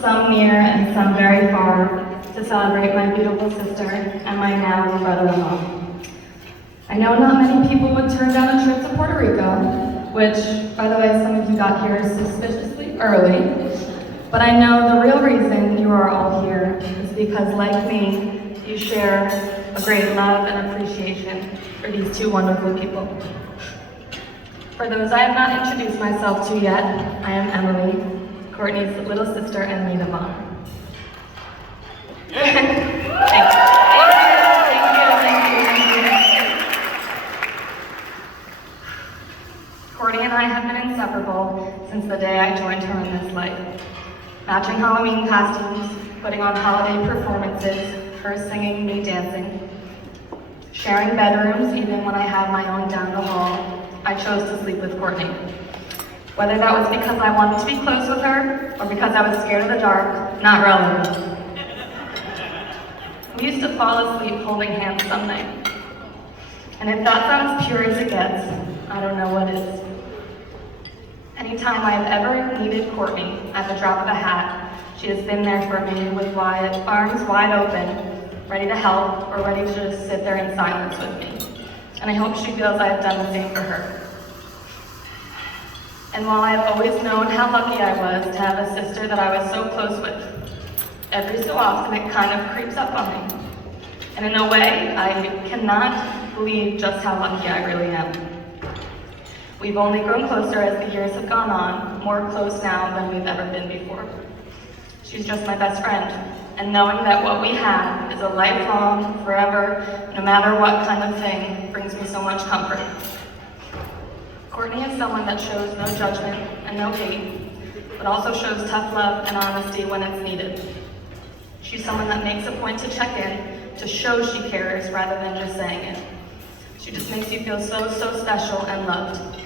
some near and some very far, to celebrate my beautiful sister and my now brother-in-law. I know not many people would turn down a trip to Puerto Rico, which, by the way, some of you got here suspiciously early, but I know the real reason you are all here is because, like me, you share a great love and appreciation for these two wonderful people. For those I have not introduced myself to yet, I am Emily, Courtney's little sister and maid of honor. Thank you. Courtney and I have been inseparable since the day I joined her in this life. Matching Halloween costumes, putting on holiday performances, her singing, me dancing. Sharing bedrooms, even when I had my own down the hall, I chose to sleep with Courtney. Whether that was because I wanted to be close with her, or because I was scared of the dark, not relevant. We used to fall asleep holding hands some night. And if that sounds pure as it gets, I don't know what is. Anytime I have ever needed Courtney, at the drop of a hat, she has been there for me with arms wide open, ready to help or ready to just sit there in silence with me. And I hope she feels I have done the same for her. And while I have always known how lucky I was to have a sister that I was so close with, every so often it kind of creeps up on me. And in a way, I cannot believe just how lucky I really am. We've only grown closer as the years have gone on, more close now than we've ever been before. She's just my best friend, and knowing that what we have is a lifelong, forever, no matter what kind of thing, brings me so much comfort. Courtney is someone that shows no judgment and no hate, but also shows tough love and honesty when it's needed. She's someone that makes a point to check in, to show she cares rather than just saying it. She just makes you feel so special and loved.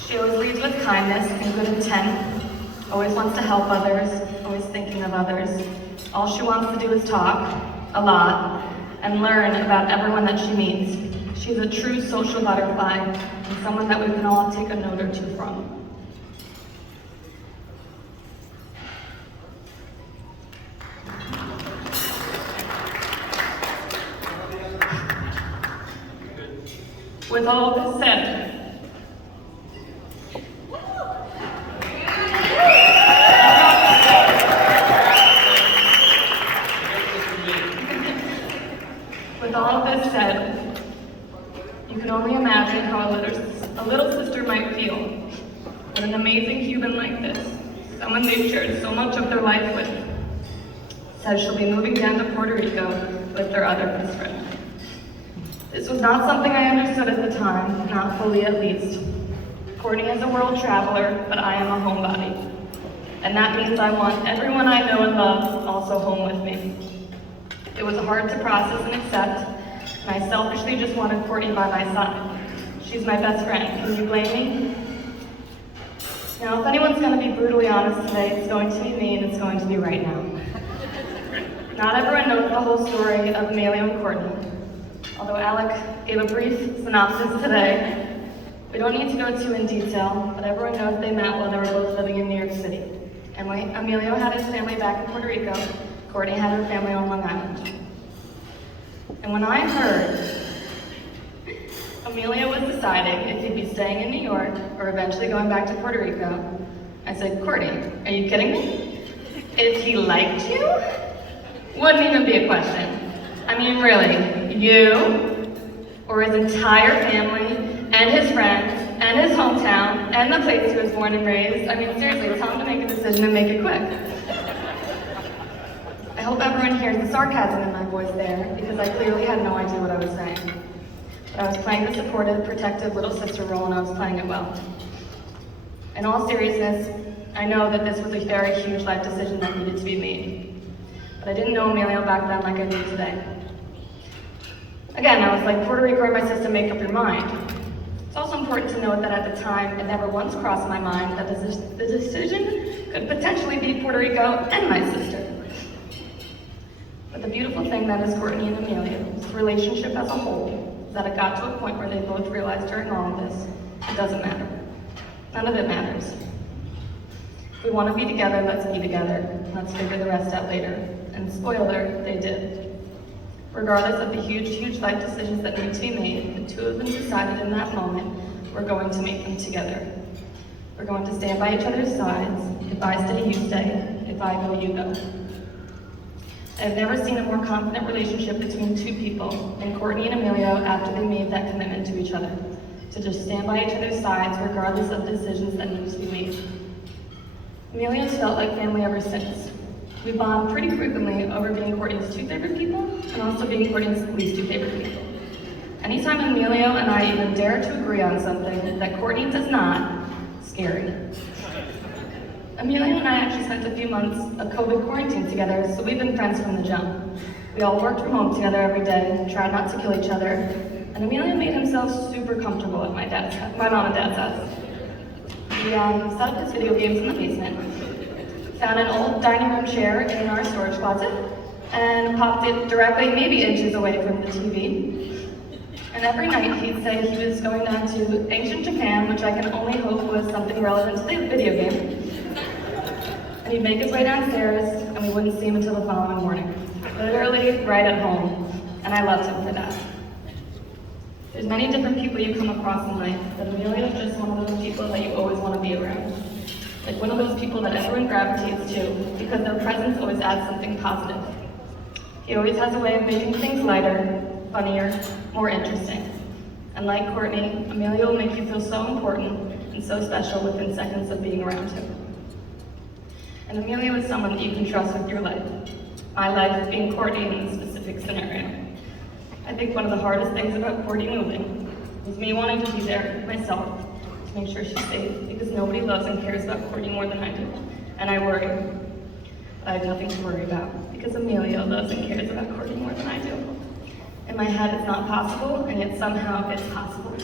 She always leads with kindness and good intent, always wants to help others, always thinking of others. All she wants to do is talk, a lot, and learn about everyone that she meets. She's a true social butterfly and someone that we can all take a note or two from. With all this said, you can only imagine how a little sister might feel when an amazing human like this, someone they've shared so much of their life with, says she'll be moving down to Puerto Rico with their other best friend. This was not something I understood at the time, not fully at least. Courtney is a world traveler, but I am a homebody. And that means I want everyone I know and love also home with me. It was hard to process and accept, and I selfishly just wanted Courtney by my side. She's my best friend. Can you blame me? Now, if anyone's going to be brutally honest today, it's going to be me, and it's going to be right now. Not everyone knows the whole story of Emilio and Courtney. Although Alec gave a brief synopsis today, we don't need to go too in detail, but everyone knows they met while they were both living in New York City. And Emilio had his family back in Puerto Rico, Courtney had her family on Long Island. And when I heard Emilio was deciding if he'd be staying in New York or eventually going back to Puerto Rico, I said, Courtney, are you kidding me? If he liked you? Wouldn't even be a question. I mean, really, you, or his entire family, and his friends, and his hometown, and the place he was born and raised. I mean, seriously, tell him to make a decision and make it quick. I hope everyone hears the sarcasm in my voice there, because I clearly had no idea what I was saying. But I was playing the supportive, protective little sister role, and I was playing it well. In all seriousness, I know that this was a very huge life decision that needed to be made. But I didn't know Emilio back then like I do today. Again, I was like, Puerto Rico or my sister, make up your mind. It's also important to note that at the time, it never once crossed my mind that the decision could potentially be Puerto Rico and my sister. But the beautiful thing that is Courtney and Emilio's relationship as a whole is that it got to a point where they both realized during all of this, it doesn't matter. None of it matters. If we want to be together, let's be together. Let's figure the rest out later. And spoiler, they did. Regardless of the huge life decisions that need to be made, the two of them decided in that moment, we're going to make them together. We're going to stand by each other's sides. If I stay, you stay. If I go, you go. I've never seen a more confident relationship between two people than Courtney and Emilio after they made that commitment to each other, to just stand by each other's sides regardless of decisions that need to be made. Emilio's felt like family ever since. We bond pretty frequently over being Courtney's two favorite people and also being Courtney's least two favorite people. Anytime Emilio and I even dare to agree on something that Courtney does not, scary. Emilio and I actually spent a few months of COVID quarantine together, so we've been friends from the jump. We all worked from home together every day, tried not to kill each other, and Emilio made himself super comfortable at my mom and dad's house. He set up his video games in the basement, found an old dining room chair in our storage closet, and popped it directly, maybe inches away from the TV. And every night he'd say he was going down to ancient Japan, which I can only hope was something relevant to the video game. And he'd make his way downstairs, and we wouldn't see him until the following morning. Literally right at home, and I loved him for that. There's many different people you come across in life, but Emilio is just one of those people that you always want to be around. Like one of those people that everyone gravitates to, because their presence always adds something positive. He always has a way of making things lighter, funnier, more interesting. And like Courtney, Emilio will make you feel so important and so special within seconds of being around him. And Emilio is someone that you can trust with your life. My life being Courtney in this specific scenario. I think one of the hardest things about Courtney moving was me wanting to be there myself to make sure she's safe, because nobody loves and cares about Courtney more than I do. And I worry. But I have nothing to worry about, because Emilio loves and cares about Courtney more than I do. In my head, it's not possible, and yet somehow it's possible.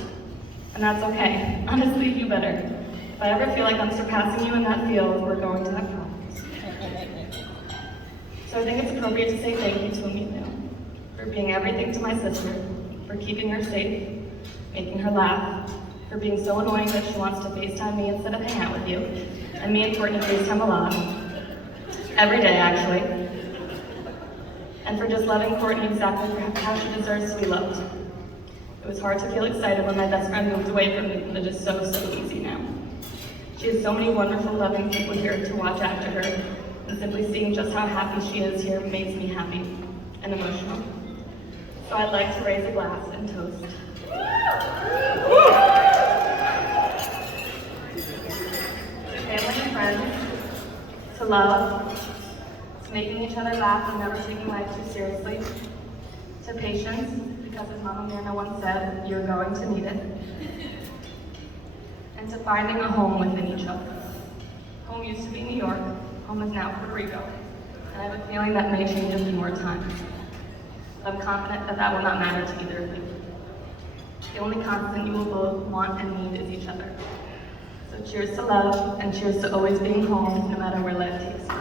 And that's okay. Honestly, you better. If I ever feel like I'm surpassing you in that field, we're going to have problems. So I think it's appropriate to say thank you to Emilio for being everything to my sister, for keeping her safe, making her laugh, for being so annoying that she wants to FaceTime me instead of hang out with you, and me and Courtney FaceTime a lot. Every day, actually. And for just loving Courtney exactly how she deserves to be loved. It was hard to feel excited when my best friend moved away from me, but it is so easy now. She has so many wonderful, loving people here to watch after her, and simply seeing just how happy she is here makes me happy and emotional. So I'd like to raise a glass and toast. To family and friends, to love, to making each other laugh and never taking life too seriously, to patience, because as Mama Mirna once said, you're going to need it, and to finding a home within each other. Home used to be New York, home is now Puerto Rico, and I have a feeling that may change a few more times. I'm confident that that will not matter to either of you. The only constant you will both want and need is each other. So cheers to love, and cheers to always being home, no matter where life takes you.